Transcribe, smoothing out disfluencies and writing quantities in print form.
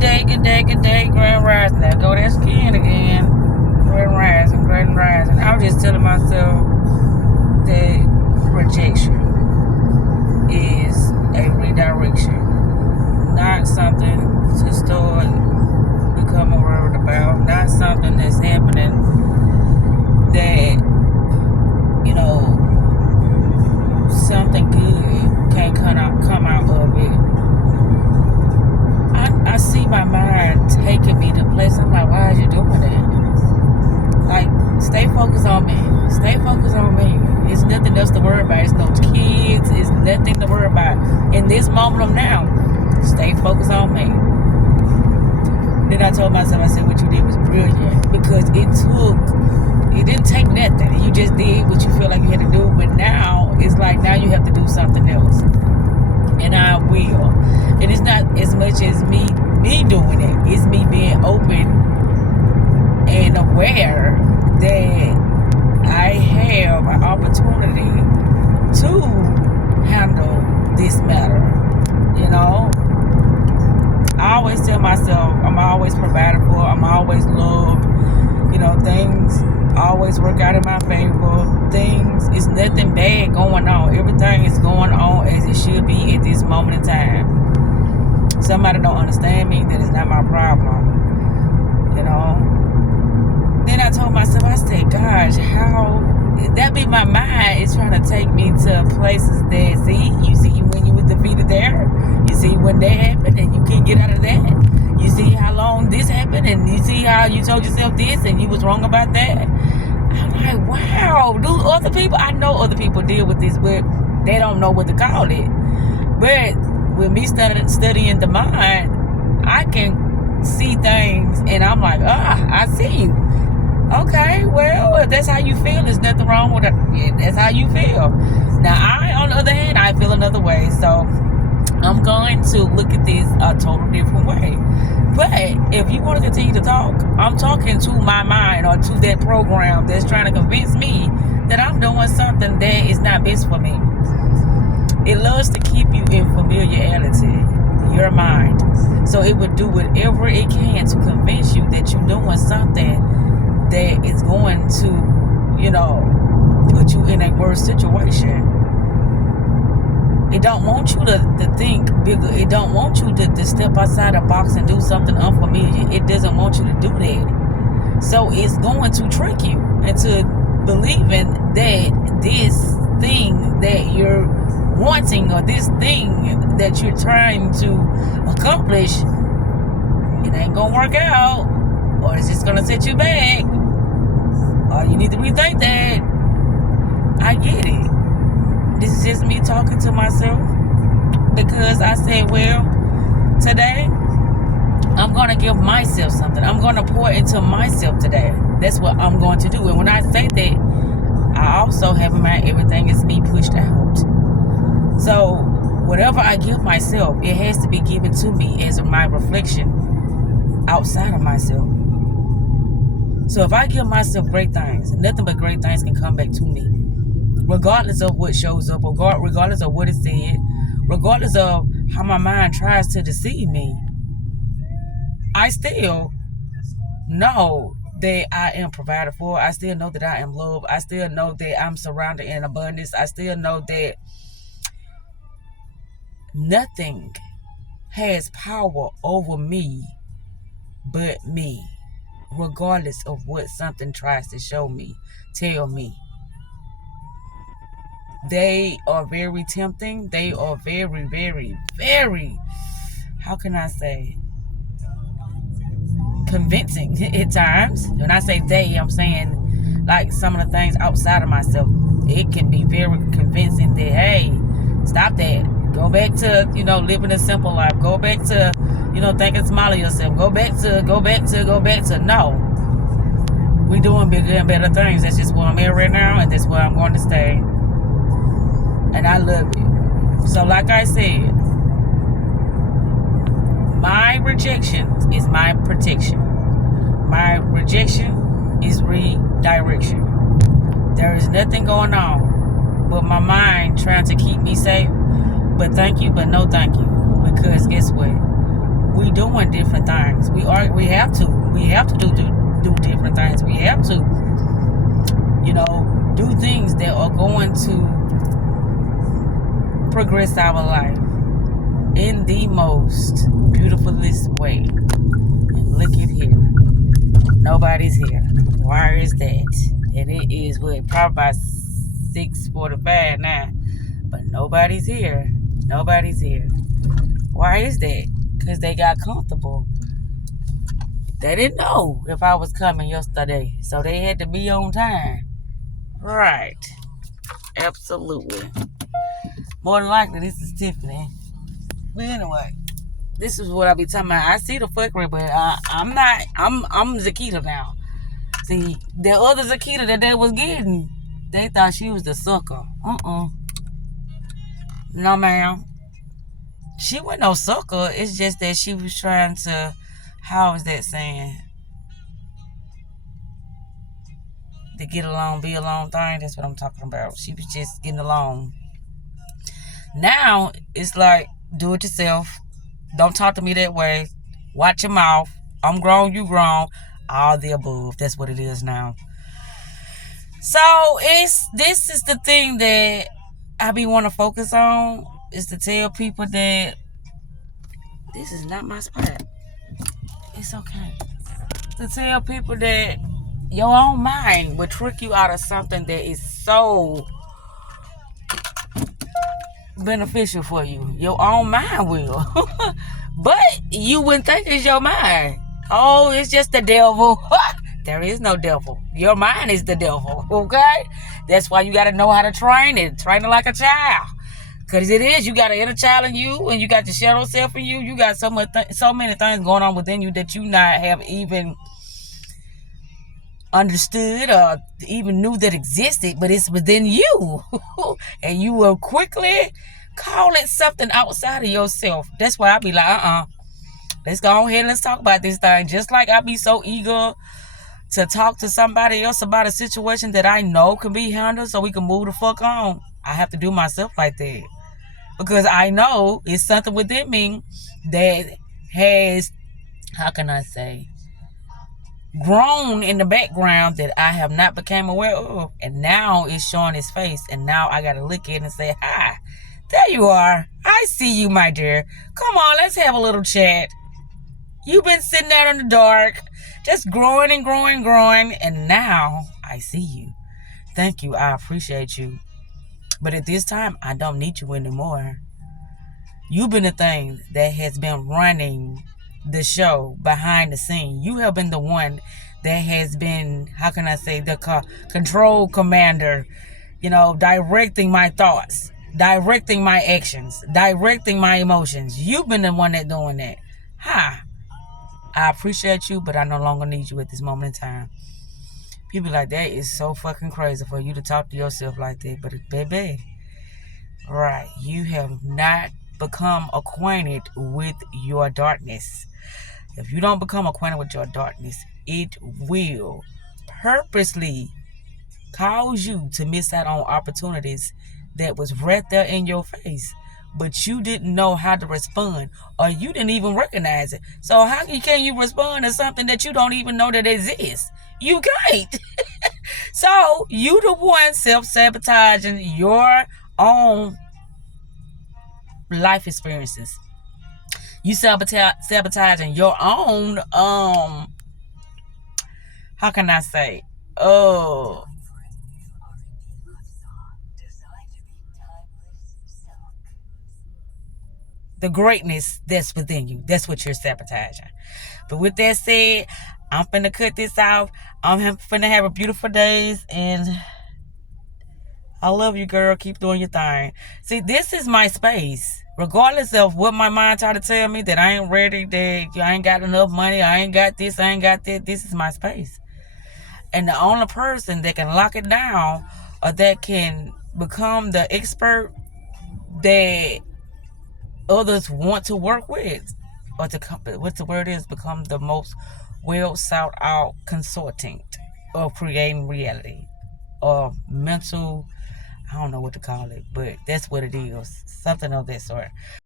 good day, Grand Rising. There go that skin again. Grand Rising. I was just telling myself that rejection is a redirection, not something to start becoming worried about, not something that's happening that, you know, something good can't come out of it. I see my mind taking me to places. I'm like, why are you doing that? Like, stay focused on me. Stay focused on me. It's nothing else to worry about. It's no kids. It's nothing to worry about. In this moment of now, stay focused on me. Then I told myself, I said, what you did was brilliant. Because it didn't take nothing. You just did what you feel like you had to do. But now, it's like, now you have to do something else. And I will. And it's not as much as me doing it. It's me being open and aware that I have an opportunity to handle this matter. You know? I always tell myself I'm always provided for. I'm always loved. You know, things always work out in my favor. It's nothing bad going on. Everything is going on as it should be at this moment in time. Somebody don't understand me, that is not my problem. You know? Then I told myself, I said, gosh, how that be my mind is trying to take me to places that, you see when you was defeated there, you see when that happened and you can't get out of that. You see how long this happened and you see how you told yourself this and you was wrong about that. I'm like, wow, do other people, I know other people deal with this, but they don't know what to call it. But with me studying the mind, I can see things and I'm like, I see you. Okay, well, if that's how you feel, there's nothing wrong with it. Yeah, that's how you feel. Now, on the other hand, I feel another way. So, I'm going to look at this a total different way. But if you want to continue to talk, I'm talking to my mind or to that program that's trying to convince me that I'm doing something that is not best for me. It loves to keep you in familiarity, your mind. So it would do whatever it can to convince you that you're doing something that is going to, you know, put you in a worse situation. It don't want you to think bigger. It don't want you to step outside the box and do something unfamiliar. It doesn't want you to do that. So it's going to trick you into believing that this thing that you're wanting or this thing that you're trying to accomplish, it ain't gonna work out, or it's just gonna set you back, or you need to rethink that. I get it. This is just me talking to myself because I said, well, today I'm going to give myself something. I'm going to pour into myself today. That's what I'm going to do. And when I say that, I also have in mind everything is me pushed out. So whatever I give myself, it has to be given to me as my reflection outside of myself. So if I give myself great things, nothing but great things can come back to me. Regardless of what shows up, regardless of what is said, regardless of how my mind tries to deceive me, I still know that I am provided for. I still know that I am loved. I still know that I'm surrounded in abundance. I still know that nothing has power over me but me, regardless of what something tries to show me, tell me. They are very tempting. They are very, very, very, how can I say, convincing at times. When I say they, I'm saying like some of the things outside of myself. It can be very convincing that, hey, stop that. Go back to, living a simple life. Go back to, thinking small of yourself. Go back to. No. We doing bigger and better things. That's just where I'm at right now, and that's where I'm going to stay. And I love it. So like I said, my rejection is my protection. My rejection is redirection. There is nothing going on but my mind trying to keep me safe. But thank you, but no thank you. Because guess what? We we doing different things. We have to do different things. We have to, do things that are going to progress our life in the most beautifulest way. And look at here. Nobody's here. Why is that? And it is probably about 6:45 now. But nobody's here. Nobody's here. Why is that? Because they got comfortable. They didn't know if I was coming yesterday. So they had to be on time. Right. Absolutely. More than likely, this is Tiffany. But anyway, this is what I be talking about. I see the fuckery, but I'm not. I'm Zakita now. See, the other Zakita that they was getting, they thought she was the sucker. No, ma'am. She wasn't no sucker. It's just that she was trying to, how is that saying? The get along, be alone thing. That's what I'm talking about. She was just getting along. Now, it's like, do it yourself. Don't talk to me that way. Watch your mouth. I'm grown, you grown. All the above. That's what it is now. So, this is the thing that I be want to focus on. Is to tell people that this is not my spot. It's okay. To tell people that your own mind will trick you out of something that is so beneficial for you. Your own mind will. But you wouldn't think it's your mind. Oh, it's just the devil. There is no devil. Your mind is the devil. Okay? That's why you got to know how to train it. Train it like a child. Because it is. You got an inner child in you, and you got the shadow self in you. You got so many things going on within you that you not have even understood or even knew that existed, but it's within you. And you will quickly call it something outside of yourself. That's why I be like, let's go ahead and let's talk about this thing. Just like I be so eager to talk to somebody else about a situation that I know can be handled so we can move the fuck on. I have to do myself like that. Because I know it's something within me that has, how can I say, grown in the background that I have not become aware of. And now it's showing its face. And now I got to look at it and say, hi, there you are. I see you, my dear. Come on, let's have a little chat. You've been sitting there in the dark, just growing and growing and growing. And now I see you. Thank you. I appreciate you. But at this time, I don't need you anymore. You've been the thing that has been running the show behind the scene. You have been the one that has been, how can I say, the control commander, directing my thoughts, directing my actions, directing my emotions. You've been the one that's doing that. Hi. I appreciate you, but I no longer need you at this moment in time. People like that is so fucking crazy for you to talk to yourself like that. But baby, right, you have not become acquainted with your darkness. If you don't become acquainted with your darkness, it will purposely cause you to miss out on opportunities that was right there in your face. But you didn't know how to respond, or you didn't even recognize it. So how can you respond to something that you don't even know that exists? You can't. So you the one self-sabotaging your own life experiences. You sabotaging your own, how can I say, the greatness that's within you. That's what you're sabotaging. But with that said, I'm finna cut this off. I'm finna have a beautiful days, and I love you, girl. Keep doing your thing. See, this is my space. Regardless of what my mind try to tell me, that I ain't ready, that I ain't got enough money, I ain't got this, I ain't got that. This is my space. And the only person that can lock it down, or that can become the expert that others want to work with, or to what's the word is, become the most well sought out consultant of creating reality or mental, I don't know what to call it, but that's what it is, something of that sort.